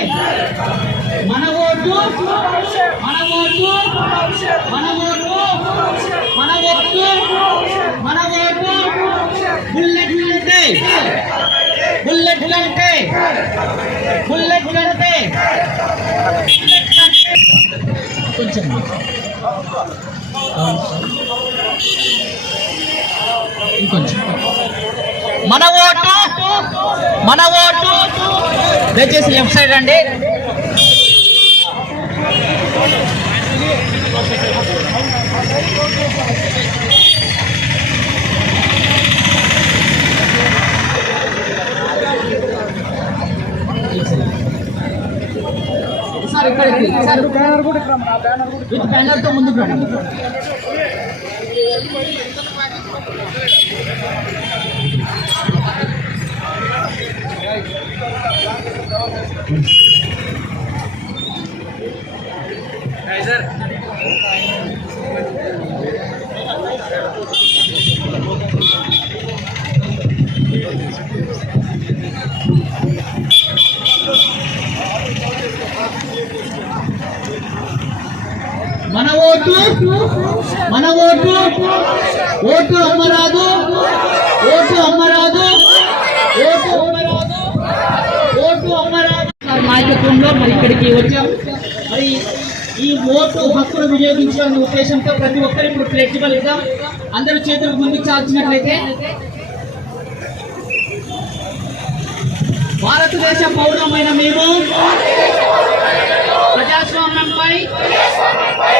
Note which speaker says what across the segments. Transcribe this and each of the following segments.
Speaker 1: Bullet కంటే మన vote మన ఓటు మన ఓటు మన ఓటు మన ఓటు బుల్లెట్ కంటే బుల్లెట్ కంటే బుల్లెట్ కంటే బుల్లెట్ కంటే కొంచెం ఇంకొంచెం మన ఓటు మన ఓటు. దయచేసి లెఫ్ట్ సైడ్ అండి సార్ సార్. విత్ బ్యానర్తో ముందుకు రండి. మన ఓటు మన ఓటు ఓటు అమ్మరాదు ఓటు అమ్మరాదు ఓటు అమ్మరాదు ఓటు అమ్మరాదు. నాయకత్వంలో మరి ఇక్కడికి వచ్చాం. మరి ఈ ఓటు హక్కును వినియోగించాలనే ఉద్దేశంతో ప్రతి ఒక్కరు ఇప్పుడు ఫ్లెక్సిబుల్ ఇద్దాం అందరూ చేతులు ముందుకు చాల్చినట్లయితే భారతదేశ పౌరమైన మేము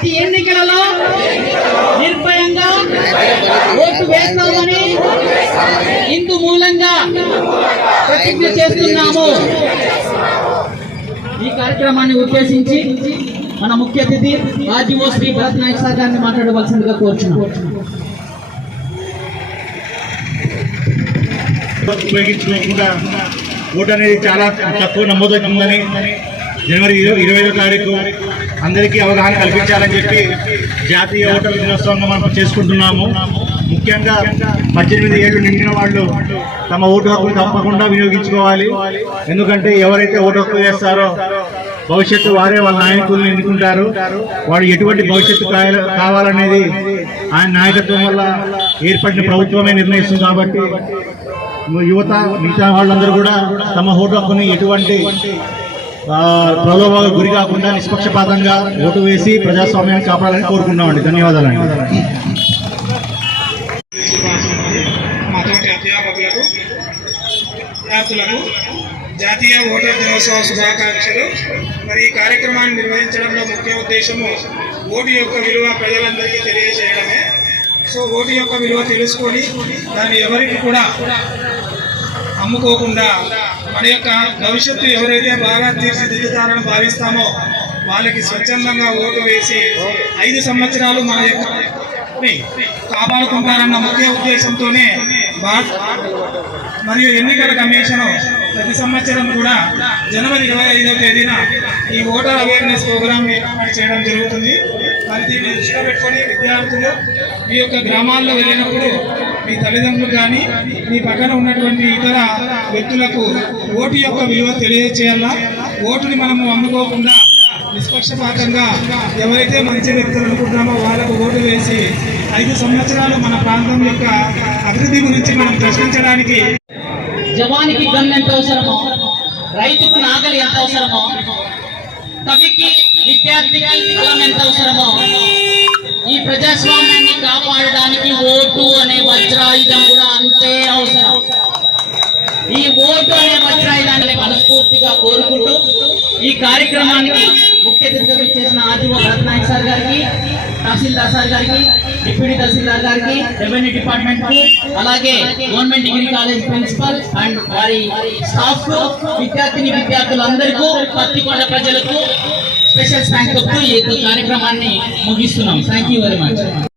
Speaker 1: ప్రతి ఎన్నికలలో నిర్భయంగా ఓటు వేస్తామని ఇందు మూలంగా ప్రతిజ్ఞ చేస్తున్నాము. ఈ కార్యక్రమాన్ని ఉద్దేశించి మన ముఖ్య అతిథి ఆర్జీఓ శ్రీ భరత్ నాయక్ సార్ గారిని మాట్లాడవలసిందిగా కోరుచున్నాం.
Speaker 2: ఉపయోగించుకోకుండా ఓటు అనేది చాలా తక్కువ నమోదవుతుందని జనవరి ఇరవై ఇరవై ఐదో తారీఖు అందరికీ అవగాహన కల్పించాలని చెప్పి జాతీయ ఓటర్ల దినోత్సవంగా మనం చేసుకుంటున్నాము. ముఖ్యంగా పద్దెనిమిది ఏళ్ళు నిండిన వాళ్ళు తమ ఓటు హక్కును తప్పకుండా వినియోగించుకోవాలి. ఎందుకంటే ఎవరైతే ఓటు హక్కు వేస్తారో భవిష్యత్తు వారే వాళ్ళ నాయకులను ఎన్నుకుంటారు. వాడు ఎటువంటి భవిష్యత్తు కావాలనేది ఆయన నాయకత్వం వల్ల ఏర్పడిన ప్రభుత్వమే నిర్ణయిస్తుంది కాబట్టి యువత మిగతా వాళ్ళందరూ కూడా తమ ఓటు హక్కుని ఎటువంటి ప్రలోభాలకు గురి కాకుండా నిష్పక్షపాతంగా ఓటు వేసి ప్రజాస్వామ్యాన్ని కాపాడాలని కోరుకున్నామండి ధన్యవాదాలండి.
Speaker 3: అధ్యాపకులకు విద్యార్థులకు జాతీయ ఓటర్ దినోత్సవ శుభాకాంక్షలు. మరి ఈ కార్యక్రమాన్ని నిర్వహించడంలో ముఖ్య ఉద్దేశము ఓటు యొక్క విలువ ప్రజలందరికీ తెలియజేయడమే. సో ఓటు యొక్క విలువ తెలుసుకొని దాన్ని ఎవరికి కూడా అమ్ముకోకుండా మన యొక్క భవిష్యత్తు ఎవరైతే బాగా తీర్చిదిద్దుతారని భావిస్తామో వాళ్ళకి స్వచ్ఛందంగా ఓటు వేసి ఐదు సంవత్సరాలు మన యొక్క కాపాడుకుంటారన్న ముఖ్య ఉద్దేశంతోనే మరియు ఎన్నికల కమిషన్ ప్రతి సంవత్సరం కూడా జనవరి ఇరవై ఐదవ తేదీన ఈ ఓటర్ అవేర్నెస్ ప్రోగ్రామ్ ఏర్పాటు చేయడం జరుగుతుంది. మరి దీన్ని దృష్టిలో పెట్టుకొని విద్యార్థులు మీ యొక్క గ్రామాల్లో వెళ్ళినప్పుడు మీ తల్లిదండ్రులు కానీ మీ పక్కన ఉన్నటువంటి ఇతర వ్యక్తులకు ఓటు యొక్క విలువ తెలియచేయాలా? ఓటుని మనము అమ్ముకోకుండా నిష్పక్షపాతంగా ఎవరైతే మంచి వ్యక్తులు అనుకుంటున్నామో వాళ్ళకు ఓటు వేసి ఐదు సంవత్సరాలు మన ప్రాంతం యొక్క అభివృద్ధి గురించి మనం ప్రశ్నించడానికి
Speaker 1: జవానికి గన్ ఎంత అవసరమో రైతుకు నాగలి ఎంత అవసరమో కవికి విద్యార్థికి కలం ఎంత అవసరమో ఈ ప్రజాస్వామ్యాన్ని కాపాడడానికి ఓటు అనే వజ్రాయుధం కూడా అంతే అవసరం. ఈ ఓటు అనే వజ్రాయుధాన్ని మనస్ఫూర్తిగా కోరుకుంటూ ఈ కార్యక్రమానికి ముఖ్య అతిథిగా ఇచ్చేసిన ఆర్టీఓ భరత్ నాయక్ సార్ గారికి తహసీల్దార్ సార్ గారికి డిప్యూటీ తహసీల్దార్ గారికి రెవెన్యూ డిపార్ట్మెంట్కు అలాగే government degree college principal and వారి స్టాఫ్ విద్యార్థిని విద్యార్థులందరికీ పత్తికొండ ప్రజలకు స్పెషల్ థ్యాంక్ చెప్తూ ఈ కార్యక్రమాన్ని ముగిస్తున్నాం. Thank you very much